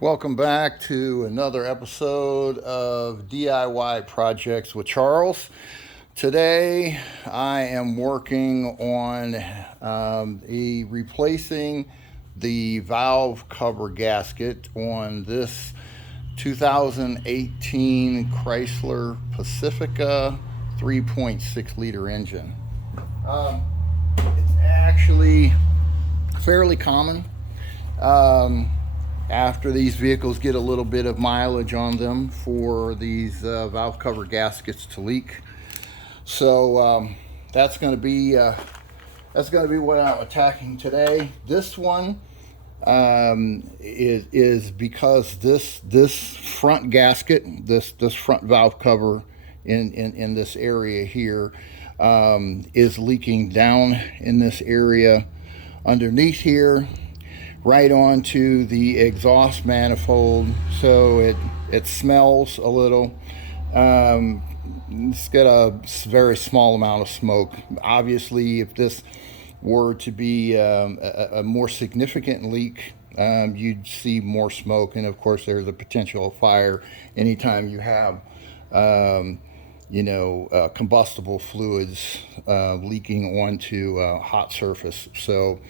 Welcome back to another episode of DIY Projects with Charles. Today I am working on replacing the valve cover gasket on this 2018 Chrysler Pacifica 3.6 liter engine. It's actually fairly common. After these vehicles get a little bit of mileage on them for these valve cover gaskets to leak. So that's going to be what I'm attacking today. This one is because this front gasket, this front valve cover in this area here is leaking down in this area underneath here, right onto the exhaust manifold, so it smells a little. It's got a very small amount of smoke. Obviously, if this were to be a more significant leak, you'd see more smoke, and of course there's a potential of fire anytime you have combustible fluids leaking onto a hot surface. So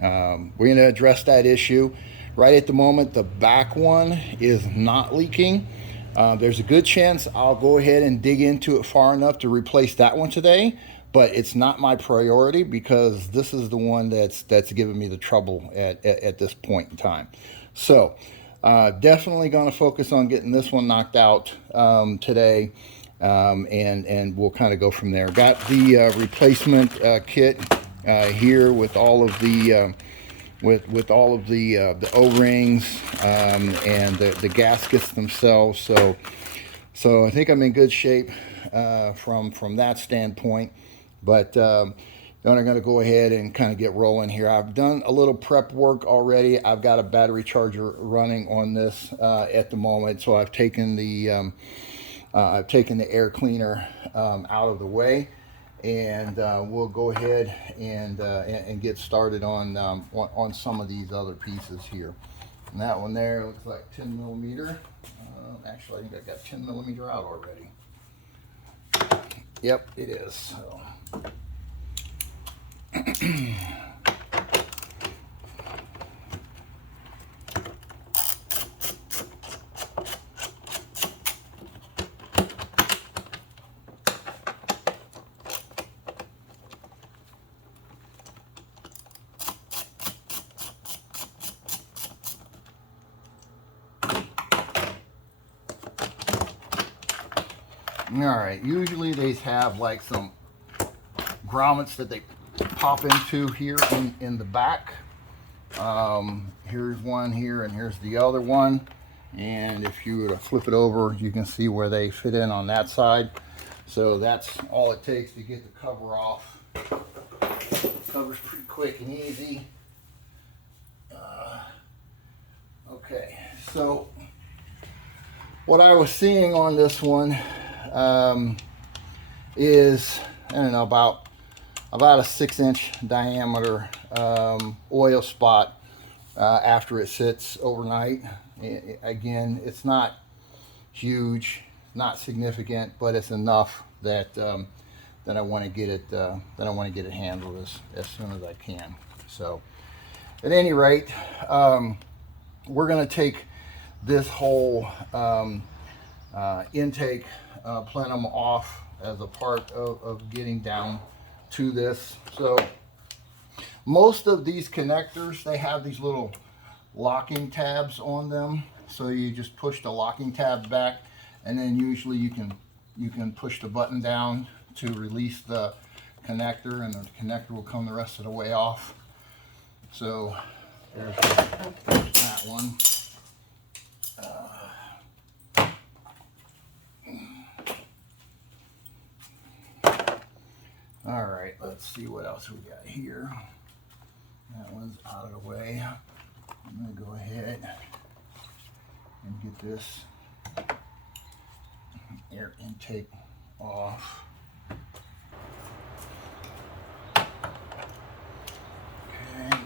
we're going to address that issue. Right at the moment, the back one is not leaking. There's a good chance I'll go ahead and dig into it far enough to replace that one today, but it's not my priority because this is the one that's giving me the trouble at this point in time. So definitely going to focus on getting this one knocked out today, and we'll kind of go from there. Got the replacement kit here with all of the the O-rings and the gaskets themselves. So I think I'm in good shape from that standpoint. But then I'm going to go ahead and kind of get rolling here. I've done a little prep work already. I've got a battery charger running on this at the moment, so I've taken the air cleaner out of the way. And we'll go ahead and get started on some of these other pieces here. And that one there looks like 10 millimeter. Actually, I think I got 10 millimeter out already. Yep, it is. So. All right, usually they have like some grommets that they pop into here in the back. Here's one here, and here's the other one. And if you were to flip it over, you can see where they fit in on that side. So that's all it takes to get the cover off. Cover's pretty quick and easy. Okay, so what I was seeing on this one is, I don't know, about a 6-inch diameter oil spot after it sits overnight. Again, it's not huge, not significant, but it's enough that I want to get it handled as soon as I can. So, at any rate, we're going to take this whole intake plenum off as a part of getting down to this. So most of these connectors, they have these little locking tabs on them. So you just push the locking tab back, and then usually you can push the button down to release the connector, and the connector will come the rest of the way off. So there's that one. All right, let's see what else we got here. That one's out of the way. I'm going to go ahead and get this air intake off. Okay.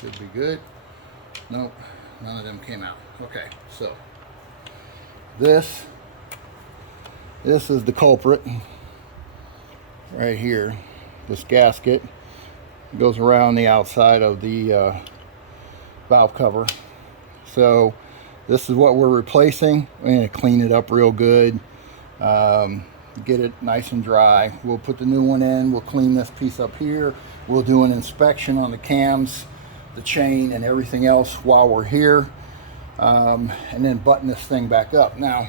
Should be good. Nope, none of them came out. Okay, so this is the culprit right here. This gasket goes around the outside of the valve cover. So this is what we're replacing. We're going to clean it up real good, get it nice and dry. We'll put the new one in. We'll clean this piece up here. We'll do an inspection on the cams, the chain, and everything else while we're here, and then button this thing back up. Now,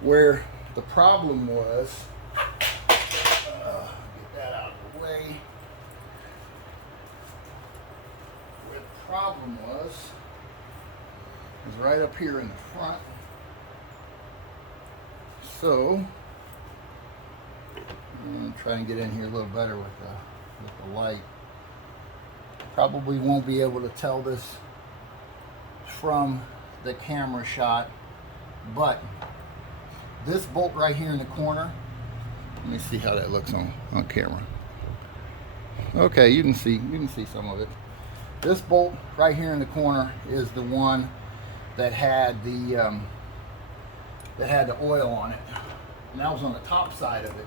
where the problem was, get that out of the way. Where the problem was is right up here in the front. So I'm trying to get in here a little better with the light. Probably won't be able to tell this from the camera shot, but this bolt right here in the corner, let me see how that looks on camera. Okay, you can see some of it. This bolt right here in the corner is the one that had the oil on it, and that was on the top side of it.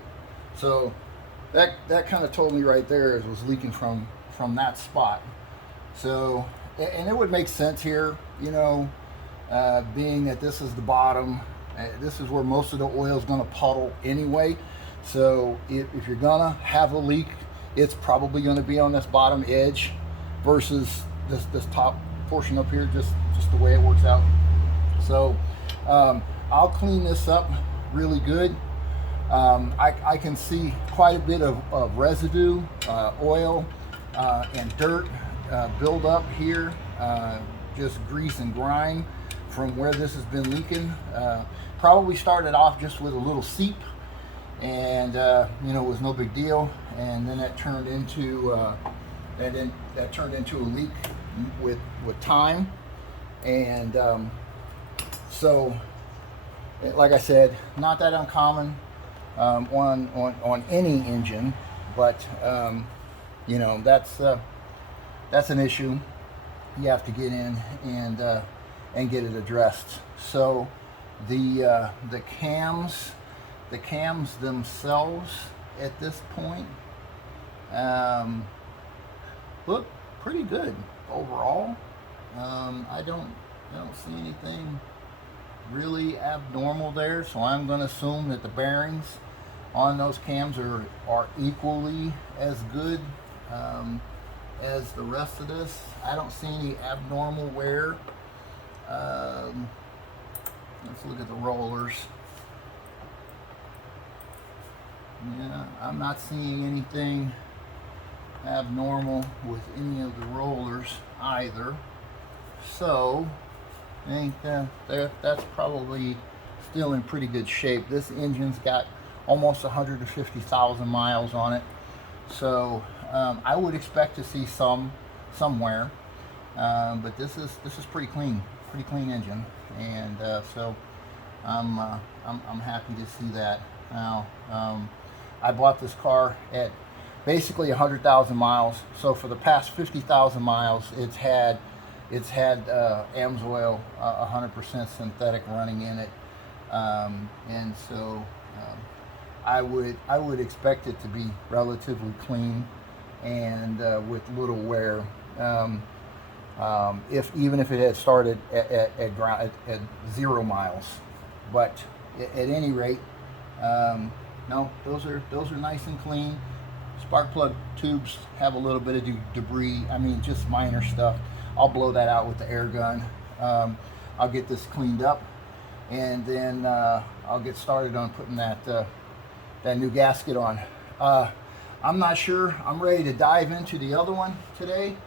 So that kind of told me right there it was leaking from that spot. So, and it would make sense here, you know, being that this is the bottom. This is where most of the oil is going to puddle anyway. So if you're gonna have a leak, it's probably going to be on this bottom edge versus this top portion up here, just the way it works out. So I'll clean this up really good. I can see quite a bit of residue, oil, and dirt build up here, just grease and grime from where this has been leaking. Probably started off just with a little seep, and you know, it was no big deal, and then that turned into a leak with time. And so, like I said, not that uncommon on any engine, but you know, that's an issue you have to get in and get it addressed. So the cams themselves at this point look pretty good overall. I don't see anything really abnormal there, so I'm going to assume that the bearings on those cams are equally as good as the rest of this. I don't see any abnormal wear. Let's look at the rollers. Yeah, I'm not seeing anything abnormal with any of the rollers either. So I think that's probably still in pretty good shape. This engine's got almost 150,000 miles on it, so I would expect to see somewhere, but this is pretty clean engine, and so I'm happy to see that. Now I bought this car at basically 100,000 miles, so for the past 50,000 miles it's had AMSOIL 100% synthetic running in it, and so I would expect it to be relatively clean and with little wear, even if it had started at 0 miles. But at any rate, no, those are nice and clean. Spark plug tubes have a little bit of debris. I mean, just minor stuff. I'll blow that out with the air gun. I'll get this cleaned up, and then I'll get started on putting that new gasket on. I'm not sure I'm ready to dive into the other one today.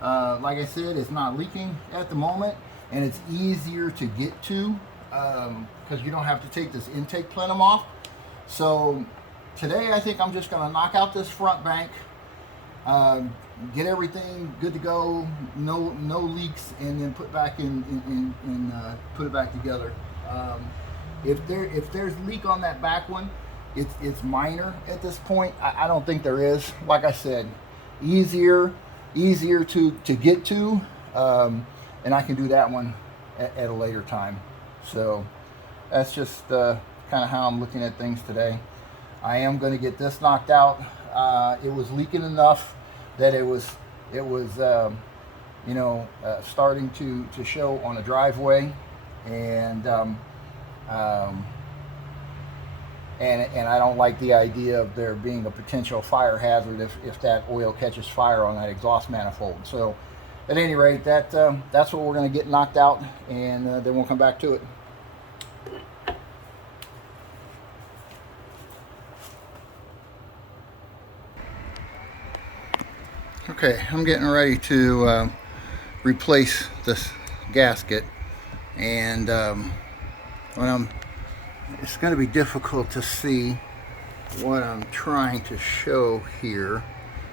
Like I said, it's not leaking at the moment, and it's easier to get to because you don't have to take this intake plenum off. So today I think I'm just going to knock out this front bank, get everything good to go, no leaks, and then put back put it back together. If there's leak on that back one, it's minor at this point. I don't think there is. Like I said, easier easier to get to, and I can do that one at a later time. So that's just kind of how I'm looking at things today. I am going to get this knocked out. It was leaking enough that it was starting to show on the driveway, and and I don't like the idea of there being a potential fire hazard if that oil catches fire on that exhaust manifold. So at any rate, that's what we're going to get knocked out, and then we'll come back to it. Okay, I'm getting ready to replace this gasket, and it's going to be difficult to see what I'm trying to show here.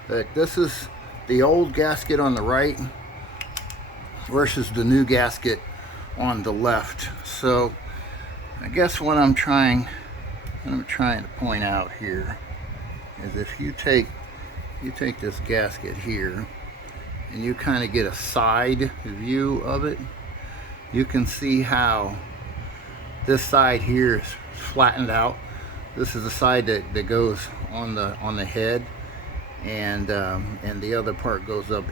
That this is the old gasket on the right versus the new gasket on the left. So I guess what I'm trying to point out here is if you take this gasket here and you kind of get a side view of it, you can see how this side here is flattened out. This is the side that goes on the head, and the other part goes up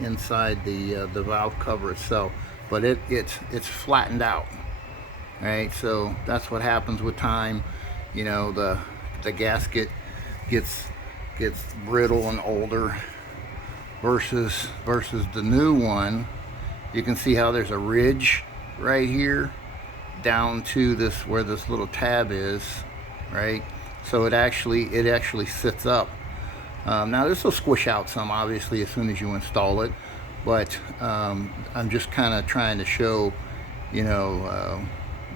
inside the valve cover itself. But it's flattened out, right? So that's what happens with time. You know, the gasket gets brittle and older versus the new one. You can see how there's a ridge right here down to this where this little tab is, right? So it actually sits up. Now this will squish out some, obviously, as soon as you install it, but I'm just kind of trying to show, you know,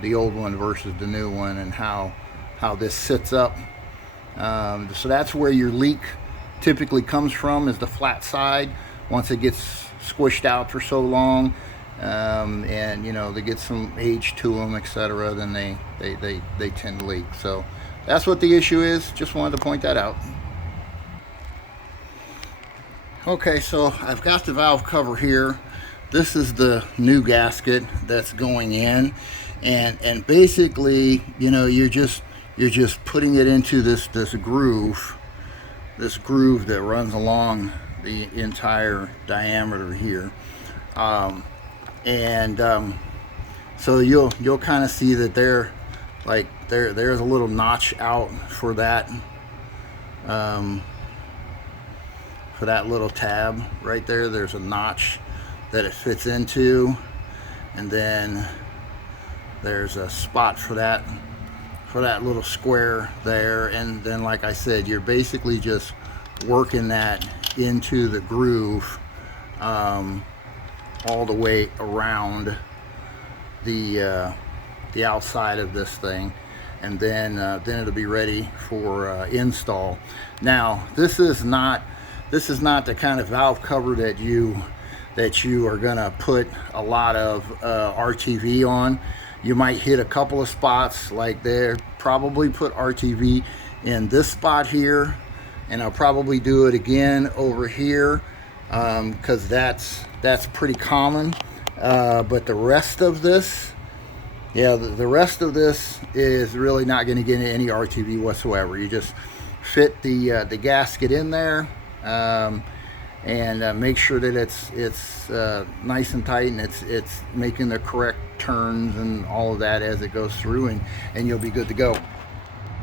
the old one versus the new one, and how this sits up. So that's where your leak typically comes from, is the flat side. Once it gets squished out for so long, and you know, they get some age to them, etc., then they tend to leak. So that's what the issue is. Just wanted to point that out. Okay, so I've got the valve cover here. This is the new gasket that's going in, and basically, you know, you're just putting it into this groove that runs along the entire diameter here. So you'll kind of see that there's a little notch out for that little tab right there. There's a notch that it fits into, and then there's a spot for that little square there. And then, like I said, you're basically just working that into the groove all the way around the outside of this thing, and then it'll be ready for install. Now, this is not the kind of valve cover that you are gonna put a lot of RTV on. You might hit a couple of spots like there. Probably put RTV in this spot here, and I'll probably do it again over here, because that's pretty common. But the rest of this, the rest of this is really not going to get any RTV whatsoever. You just fit the gasket in there, and make sure that it's nice and tight, and it's making the correct turns and all of that as it goes through, and you'll be good to go.